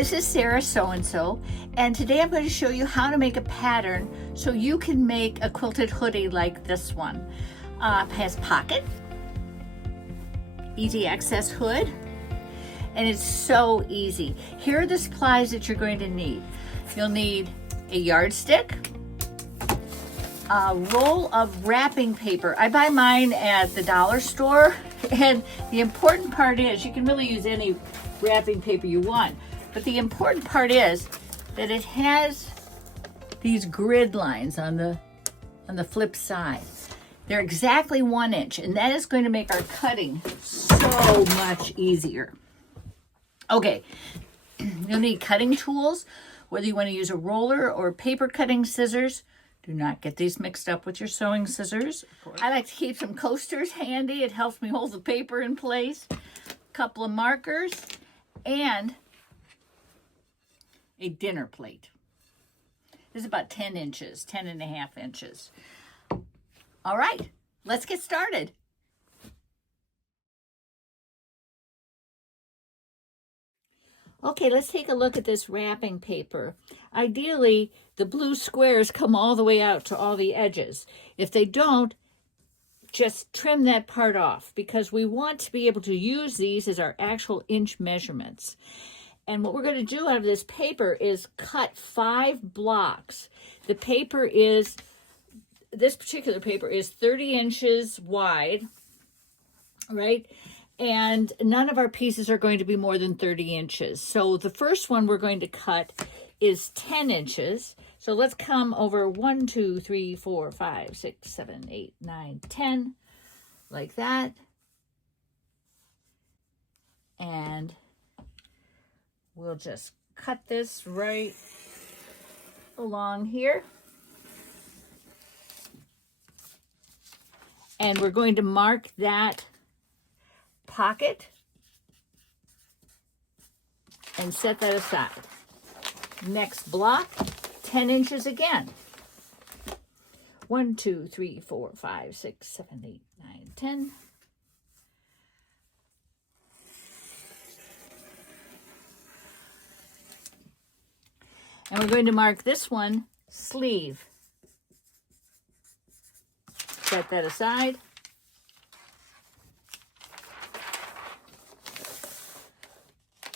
this is Sarah So-and-so, and today I'm going to show you how to make a pattern so you can make a quilted hoodie like this one. Has pocket, easy access hood, and it's so easy. Here are the supplies that you're going to need. You'll need a yardstick, a roll of wrapping paper. I buy mine at the dollar store, and the important part is you can really use any wrapping paper you want, but the important part is that it has these grid lines on the flip side. They're exactly 1 inch, and that is going to make our cutting so much easier. Okay, you'll need cutting tools, whether you want to use a roller or paper cutting scissors. Do not get these mixed up with your sewing scissors. I like to keep some coasters handy. It helps me hold the paper in place. A couple of markers and a dinner plate. This is about 10 inches, 10.5 inches. All right, let's get started. Okay, let's take a look at this wrapping paper. Ideally, the blue squares come all the way out to all the edges. If they don't, just trim that part off because we want to be able to use these as our actual inch measurements. And what we're going to do out of this paper is cut 5 blocks. The paper is, this particular paper is 30 inches wide, right? And none of our pieces are going to be more than 30 inches. So the first one we're going to cut is 10 inches. So let's come over 1, 2, 3, 4, 5, 6, 7, 8, 9, 10, like that. And we'll just cut this right along here. And we're going to mark that pocket and set that aside. Next block, 10 inches again. 1, 2, 3, 4, 5, 6, 7, 8, 9, 10. And we're going to mark this one sleeve. Set that aside.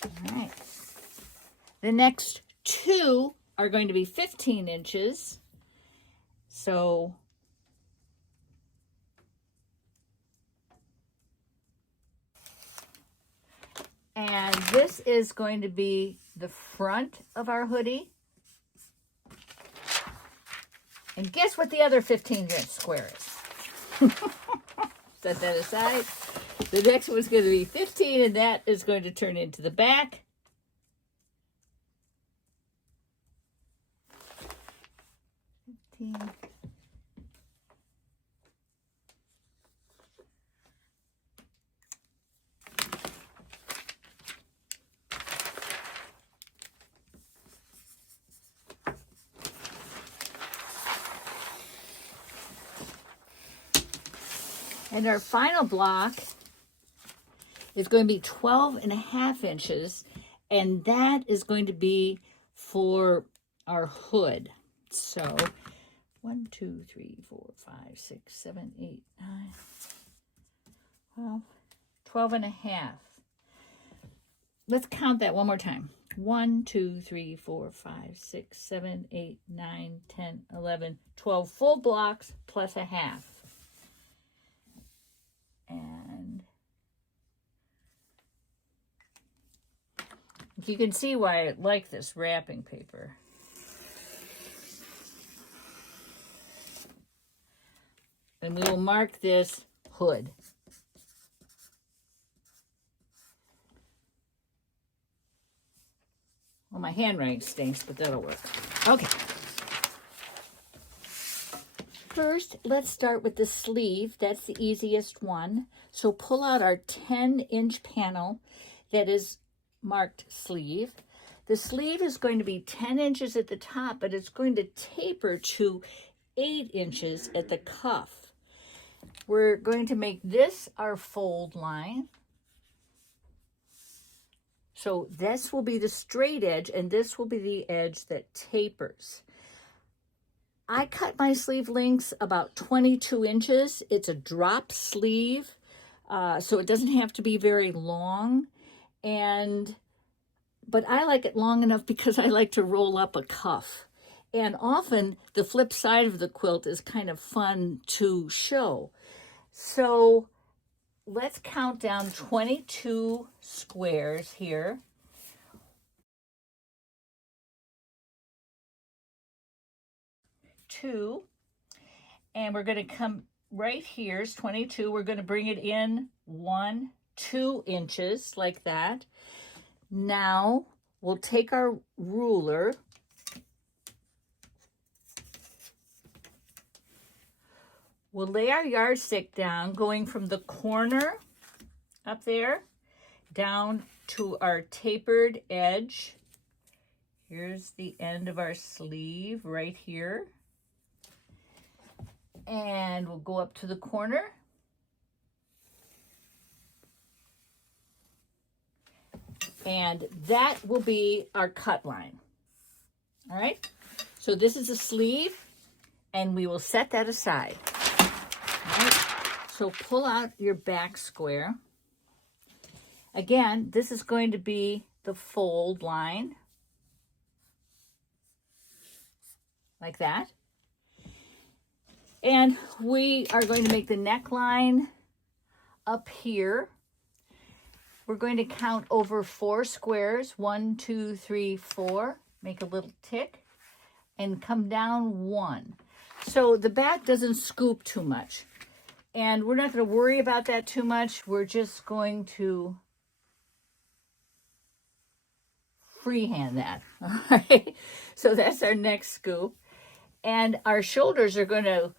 All right. The next 2 are going to be 15 inches. So and this is going to be the front of our hoodie. And guess what the other 15-inch square is? Set that aside. The next one's going to be 15, and that is going to turn into the back. 15. And our final block is going to be 12.5 inches, and that is going to be for our hood. So 1, 2, 3, 4, 5, 6, 7, 8, 9, well, 12.5. Let's count that one more time. 1, 2, 3, 4, 5, 6, 7, 8, 9, 10, 11, 12 full blocks plus a half. And you can see why I like this wrapping paper. And we will mark this hood. Well, my handwriting stinks, but that'll work. Okay. First, let's start with the sleeve. That's the easiest one. So pull out our 10-inch panel that is marked sleeve. The sleeve is going to be 10 inches at the top, but it's going to taper to 8 inches at the cuff. We're going to make this our fold line. So this will be the straight edge, and this will be the edge that tapers. I cut my sleeve lengths about 22 inches. It's a drop sleeve, so it doesn't have to be very long. But I like it long enough because I like to roll up a cuff. And often the flip side of the quilt is kind of fun to show. So let's count down 22 squares here. Two, and we're going to come right here is 22. We're going to bring it in 2 inches like that. Now we'll take our ruler, we'll lay our yardstick down, going from the corner up there down to our tapered edge. Here's the end of our sleeve right here. And we'll go up to the corner. And that will be our cut line. All right, so this is a sleeve, and we will set that aside. All right, so pull out your back square. Again, this is going to be the fold line, like that. And we are going to make the neckline up here. We're going to count over 4 squares, 1, 2, 3, 4, make a little tick, and come down 1. So the back doesn't scoop too much. And we're not going to worry about that too much. We're just going to freehand that. All right. So that's our next scoop. And our shoulders are going to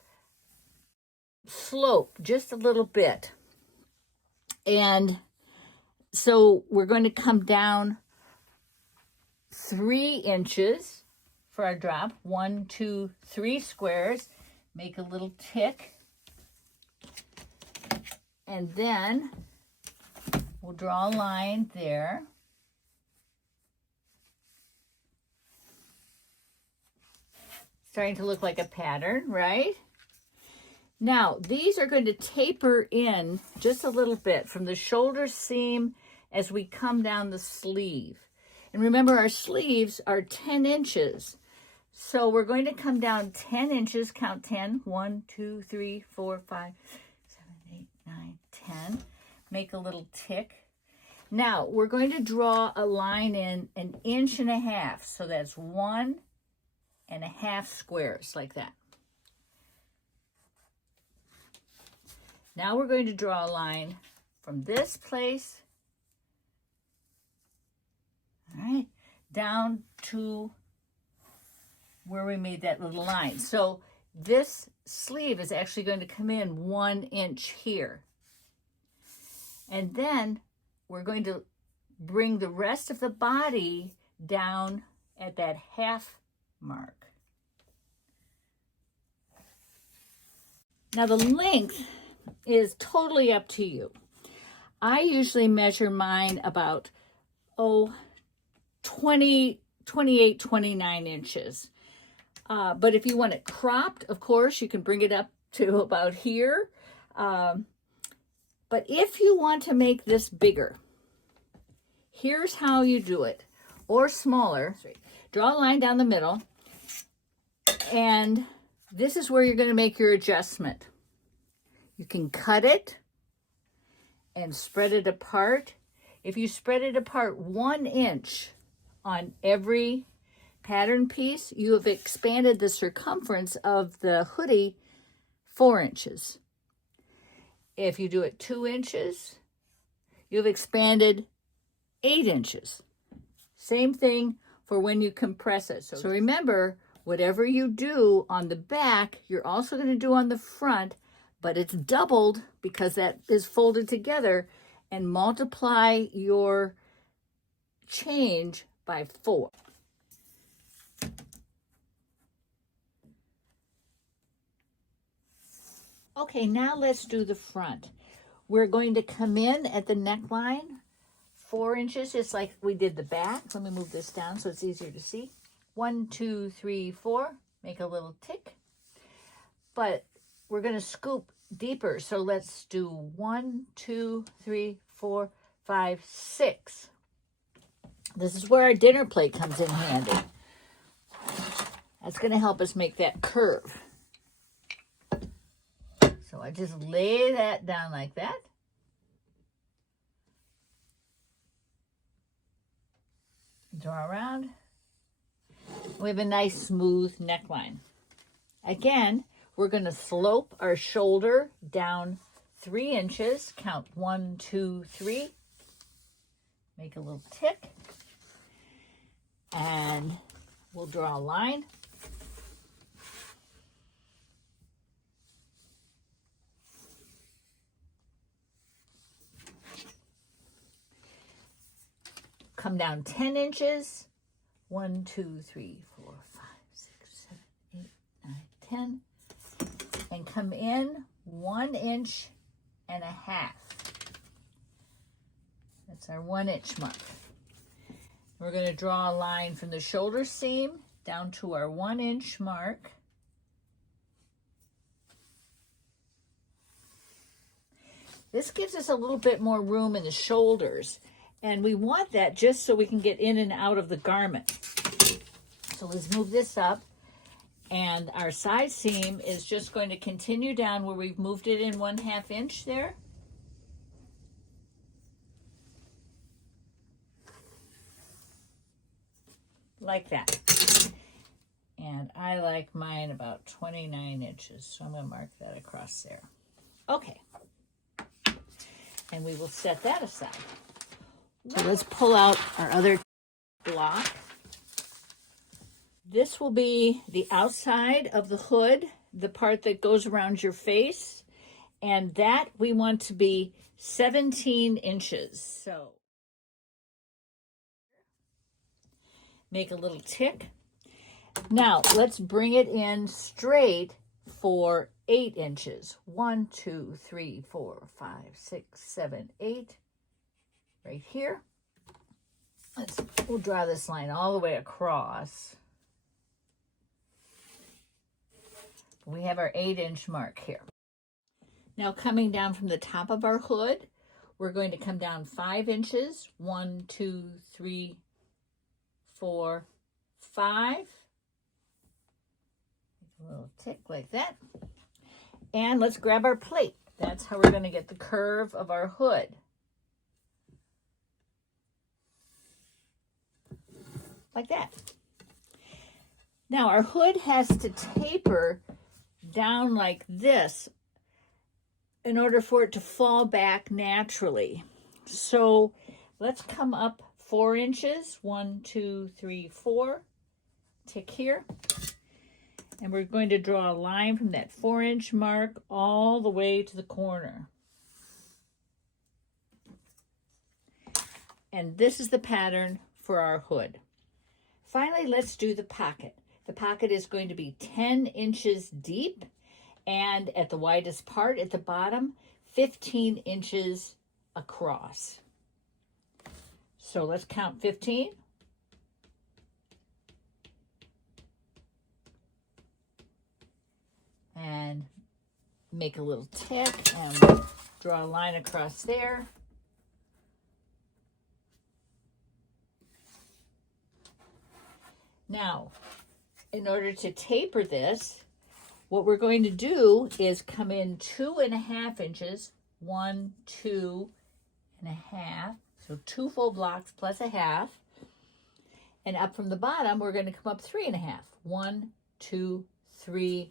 slope just a little bit. And so we're going to come down 3 inches for our drop. 1, 2, 3 squares. Make a little tick. And then we'll draw a line there. Starting to look like a pattern, right? Now, these are going to taper in just a little bit from the shoulder seam as we come down the sleeve. And remember, our sleeves are 10 inches. So we're going to come down 10 inches, count 10. 1, 2, 3, 4, 5, 7, 8, 9, 10. Make a little tick. Now, we're going to draw a line in 1.5 inches. So that's 1.5 squares, like that. Now we're going to draw a line from this place, all right, down to where we made that little line. So this sleeve is actually going to come in 1 inch here. And then we're going to bring the rest of the body down at that half mark. Now the length is totally up to you. I usually measure mine about 28, 29 inches. But if you want it cropped, of course, you can bring it up to about here. But if you want to make this bigger, here's how you do it, or smaller. Draw a line down the middle, and this is where you're going to make your adjustment. You can cut it and spread it apart. If you spread it apart 1 inch on every pattern piece, you have expanded the circumference of the hoodie 4 inches. If you do it 2 inches, you've expanded 8 inches. Same thing for when you compress it. So remember, whatever you do on the back, you're also going to do on the front, but it's doubled because that is folded together, and multiply your change by 4. Okay, now let's do the front. We're going to come in at the neckline 4 inches, just like we did the back. Let me move this down so it's easier to see. 1, 2, 3, 4. Make a little tick. But we're going to scoop deeper. So let's do 1, 2, 3, 4, 5, 6. This is where our dinner plate comes in handy. That's going to help us make that curve. So I just lay that down like that. Draw around. We have a nice smooth neckline. Again, we're going to slope our shoulder down 3 inches. Count 1, 2, 3. Make a little tick. And we'll draw a line. Come down 10 inches. 1, 2, 3, 4, 5, 6, 7, 8, 9, 10. And come in 1.5 inches. That's our 1 inch mark. We're going to draw a line from the shoulder seam down to our 1 inch mark. This gives us a little bit more room in the shoulders. And we want that just so we can get in and out of the garment. So let's move this up. And our side seam is just going to continue down where we've moved it in 1/2 inch there. Like that. And I like mine about 29 inches. So I'm going to mark that across there. Okay. And we will set that aside. So let's pull out our other block. This will be the outside of the hood, the part that goes around your face, and that we want to be 17 inches. So make a little tick. Now let's bring it in straight for 8 inches. 1, 2, 3, 4, 5, 6, 7, 8. Right here. We'll draw this line all the way across. We have our 8 inch mark here. Now coming down from the top of our hood, we're going to come down 5 inches. 1, 2, 3, 4, 5. A little tick like that. And let's grab our plate. That's how we're going to get the curve of our hood. Like that. Now our hood has to taper down like this in order for it to fall back naturally. So let's come up 4 inches. 1, 2, 3, 4. Tick here. And we're going to draw a line from that 4 inch mark all the way to the corner. And this is the pattern for our hood. Finally, let's do the pocket. The pocket is going to be 10 inches deep and at the widest part at the bottom, 15 inches across. So let's count 15. And make a little tick and draw a line across there. Now, in order to taper this, what we're going to do is come in 2.5 inches, 1, 2.5, so 2 full blocks plus a half. And up from the bottom, we're going to come up 3.5, 1, 2, 3.5.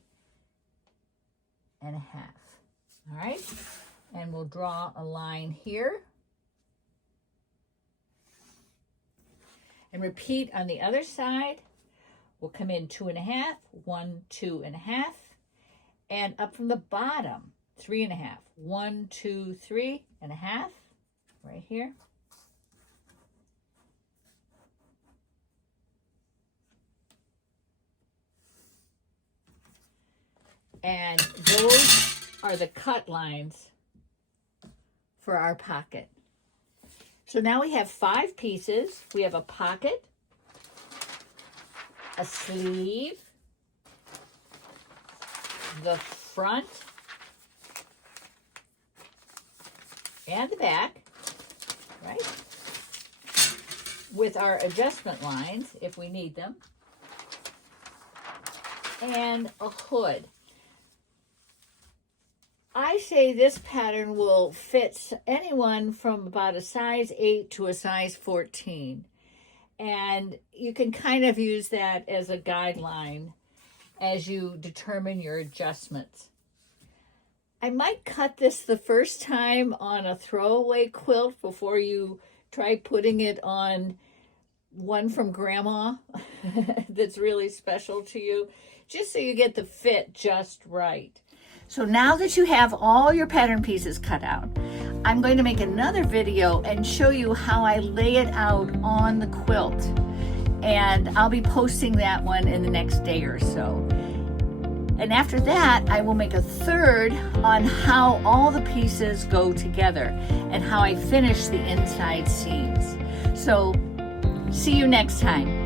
All right, and we'll draw a line here. And repeat on the other side. We'll come in 2.5, 1, 2.5, and up from the bottom, 3.5, 1, 2, 3.5, right here. And those are the cut lines for our pocket. So now we have 5 pieces. We have a pocket, a sleeve, the front, and the back, right? With our adjustment lines, if we need them, and a hood. I say this pattern will fit anyone from about a size 8 to a size 14. And you can kind of use that as a guideline as you determine your adjustments. I might cut this the first time on a throwaway quilt before you try putting it on one from grandma that's really special to you, just so you get the fit just right. So now that you have all your pattern pieces cut out, I'm going to make another video and show you how I lay it out on the quilt. And I'll be posting that one in the next day or so. And after that, I will make a third on how all the pieces go together and how I finish the inside seams. So see you next time.